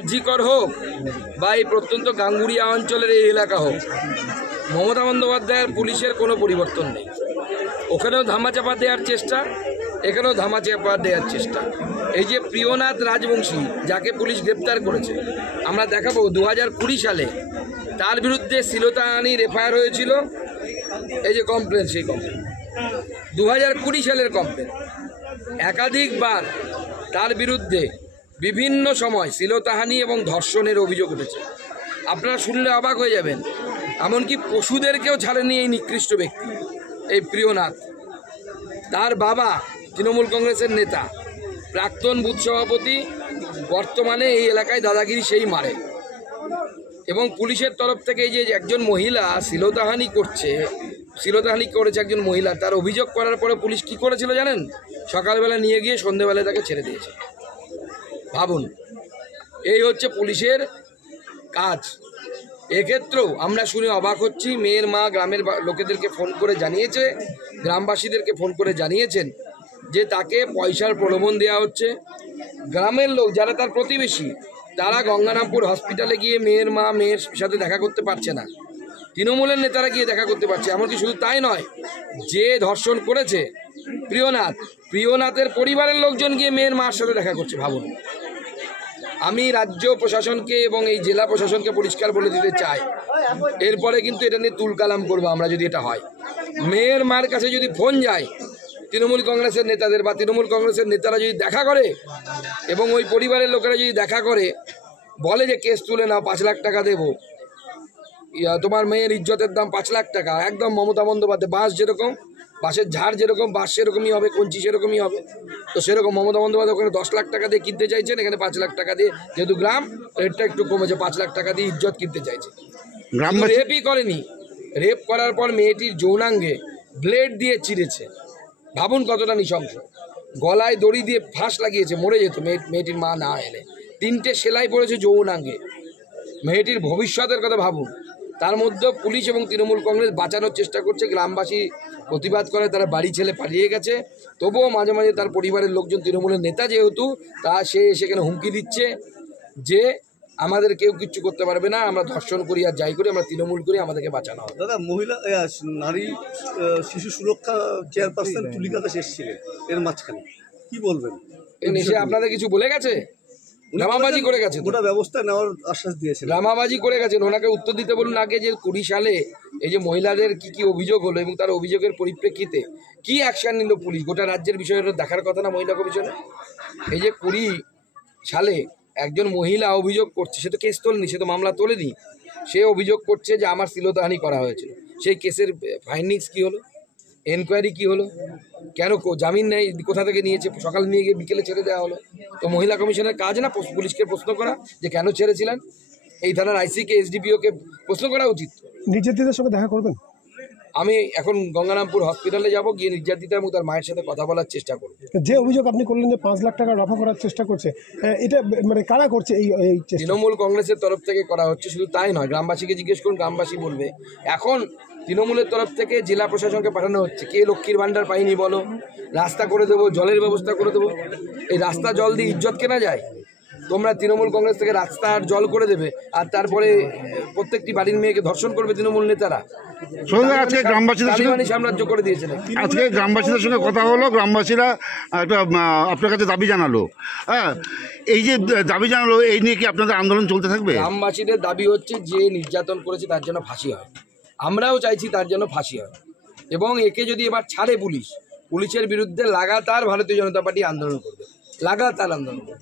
আরজিকর হোক বা এই প্রত্যন্ত গাঙ্গুড়িয়া অঞ্চলের এই এলাকা হোক, মমতা বন্দ্যোপাধ্যায়ের পুলিশের কোনো পরিবর্তন নেই। ওখানেও ধামাচাপা দেওয়ার চেষ্টা, এখানেও ধামাচাপা দেওয়ার চেষ্টা। এই যে প্রিয়নাথ রাজবংশী, যাকে পুলিশ গ্রেপ্তার করেছে, আমরা দেখাবো 2020 সালে তার বিরুদ্ধে শ্লীলতাহানির এফআইআর হয়েছিল। এই যে কমপ্লেন, সেই কমপ্লেন 2020 সালের কমপ্লেন। একাধিকবার তার বিরুদ্ধে বিভিন্ন সময় শ্লীলতাহানি এবং ধর্ষণের অভিযোগ উঠেছে। আপনারা শুনলে অবাক হয়ে যাবেন, এমনকি পশুদেরকেও ছাড়েনি এই নিকৃষ্ট ব্যক্তি, এই প্রিয়নাথ। তার বাবা তৃণমূল কংগ্রেসের নেতা, প্রাক্তন বুথ সভাপতি, বর্তমানে এই এলাকায় দাদাগিরি সেই মারে। এবং পুলিশের তরফ থেকে এই যে একজন মহিলা শ্লীলতাহানি করেছে একজন মহিলা, তার অভিযোগ করার পরে পুলিশ কি করেছিল জানেন? সকালবেলা নিয়ে গিয়ে সন্ধেবেলায় তাকে ছেড়ে দিয়েছে। ভাবুন, এই হচ্ছে পুলিশের কাজ। এক্ষেত্রেও আমরা শুনে অবাক হচ্ছি। মেয়ের মা গ্রামের লোকেদেরকে ফোন করে জানিয়েছে, গ্রামবাসীদেরকে ফোন করে জানিয়েছেন যে তাকে পয়সার প্রলোভন দেওয়া হচ্ছে। গ্রামের লোক যারা তার প্রতিবেশী, তারা গঙ্গারামপুর হসপিটালে গিয়ে মেয়ের সাথে দেখা করতে পারছে না। তৃণমূলের নেতারা গিয়ে দেখা করতে পারছে। এমনকি শুধু তাই নয়, যে ধর্ষণ করেছে প্রিয়নাথের পরিবারের লোকজন গিয়ে মেয়ের মার সাথে দেখা করছে। ভাবুন, আমি রাজ্য প্রশাসনকে এবং এই জেলা প্রশাসনকে পরিষ্কার বলে দিতে চাই, এরপরে কিন্তু এটা নিয়ে তুলকালাম করবো আমরা যদি এটা হয়। মেয়ের মার কাছে যদি ফোন যায় তৃণমূল কংগ্রেসের নেতাদের, বা তৃণমূল কংগ্রেসের নেতারা যদি দেখা করে এবং ওই পরিবারের লোকেরা যদি দেখা করে বলে যে কেস তুলে নাও, 5 লাখ টাকা দেবো, তোমার মেয়ের ইজ্জতের দাম 5 লাখ টাকা, একদম মমতা বন্দ্যোপাধ্যায়, বাঁশের ঝাড় যেরকম বাঁশ সেরকমই হবে, কঞ্চি সেরকমই হবে। তো সেরকম মমতা বন্দ্যোপাধ্যায় ওখানে 10 লাখ টাকা দিয়ে কিনতে চাইছেন, এখানে 5 লাখ টাকা দিয়ে, যেহেতু গ্রাম রেটটা একটু কমেছে, 5 লাখ টাকা দিয়ে ইজ্জত কিনতে চাইছে। রেপই করেনি, রেপ করার পর মেয়েটির যৌনাঙ্গে ব্লেড দিয়ে চিরেছে। ভাবুন কতটা নৃশংস। গলায় দড়ি দিয়ে ফাঁস লাগিয়েছে, মরে যেত মেয়েটির মা না এলে। 3টে সেলাই পড়েছে যৌনাঙ্গে। মেয়েটির ভবিষ্যতের কথা ভাবুন। তার মধ্যে পুলিশ এবং তৃণমূল কংগ্রেস বাঁচানোর চেষ্টা করছে। গ্রামবাসী প্রতিবাদ করে, তারা বাড়ি ছেড়ে পালিয়ে গেছে। তবুও মাঝে মাঝে তার পরিবারের লোকজন, তৃণমূলের নেতা যেহেতু, সে সেখানে হুমকি দিচ্ছে যে আমাদের কেউ কিচ্ছু করতে পারবে না, আমরা ধর্ষণ করি আর যাই করি, আমরা তৃণমূল করি, আমাদেরকে বাঁচানো হবে। দাদা, নারী শিশু সুরক্ষা চেয়ারপারসন তুলিকা দাস এসেছিলেন এর মাঝখানে, কি বলবেন? সে আপনাদের কিছু বলে গেছে? ড্রামাবাজি করে গেছে, গোটা ব্যবস্থা নেওয়ার আশ্বাস দিয়েছে। ড্রামাবাজি করে গেছেন। ওনাকে উত্তর দিতে বলুন আগে যে 20 সালে এই যে মহিলাদের কি অভিযোগ হলো এবং তার অভিযোগের পরিপ্রেক্ষিতে কি অ্যাকশন নিল পুলিশ। গোটা রাজ্যের বিষয়টা দেখার কথা না মহিলা কমিশনে? এই যে 20 সালে একজন মহিলা অভিযোগ করছে, সে তো কেস তোলেনি, সে তো মামলা তোলেনি। সে অভিযোগ করছে যে আমার শ্লীলতাহানি করা হয়েছিল। সেই কেসের ফাইন্ডিংস কি হলো? এনকোয়ারি কি হলো? কেন জামিন নেই? কোথা থেকে নিয়েছে? সকালে নিয়ে গিয়ে বিকেলে ছেড়ে দেওয়া হলো। তো মহিলা কমিশনের কাজ না পুলিশকে প্রশ্ন করা যে কেন ছেড়েছিলেন? এই থানার আইসিকে, এসডিপিওকে প্রশ্ন করা উচিত। নির্যাতিতার সঙ্গে দেখা করবেন? আমি এখন গঙ্গারামপুর হসপিটালে যাব, গিয়ে নির্যাতিতা এবং তার মায়ের সাথে কথা বলার চেষ্টা করব। যে অভিযোগ আপনি করলেন যে 5 লাখ টাকা রফা করার চেষ্টা করছে, এটা মানে কারা করছে? এই তৃণমূল কংগ্রেসের তরফ থেকে করা হচ্ছে। শুধু তাই নয়, গ্রামবাসীকে জিজ্ঞেস করুন, গ্রামবাসী বলবে। এখন তৃণমূলের তরফ থেকে জেলা প্রশাসনকে পাঠানো হচ্ছে। কে লক্ষ্মীর ভাণ্ডার পাইনি বলো, রাস্তা করে দেবো, জলের ব্যবস্থা করে দেবো। এই রাস্তা জল দিয়ে ইজ্জত কেনা যায়? তোমরা তৃণমূল কংগ্রেস থেকে রাস্তা আর জল করে দেবে, আর তারপরে প্রত্যেকটি বাড়ির মেয়েকে ধর্ষণ করবে তৃণমূল নেতারা। আজকে গ্রামবাসীদের সঙ্গে সাম্রাজ্য করে দিয়েছেন। আজকে গ্রামবাসীদের সঙ্গে কথা হলো, গ্রামবাসীরা একটা আপনার কাছে দাবি জানালো। হ্যাঁ, এই যে দাবি জানালো, এই নিয়ে কি আপনাদের আন্দোলন চলতে থাকবে? গ্রামবাসীদের দাবি হচ্ছে যে নির্যাতন করেছে তার জন্য ফাঁসি হয়। আমরাও চাইছি তার জন্য ফাঁসি হয়, এবং একে যদি এবার ছাড়ে পুলিশের বিরুদ্ধে লাগাতার ভারতীয় জনতা পার্টি আন্দোলন করবে, লাগাতার আন্দোলন করবে।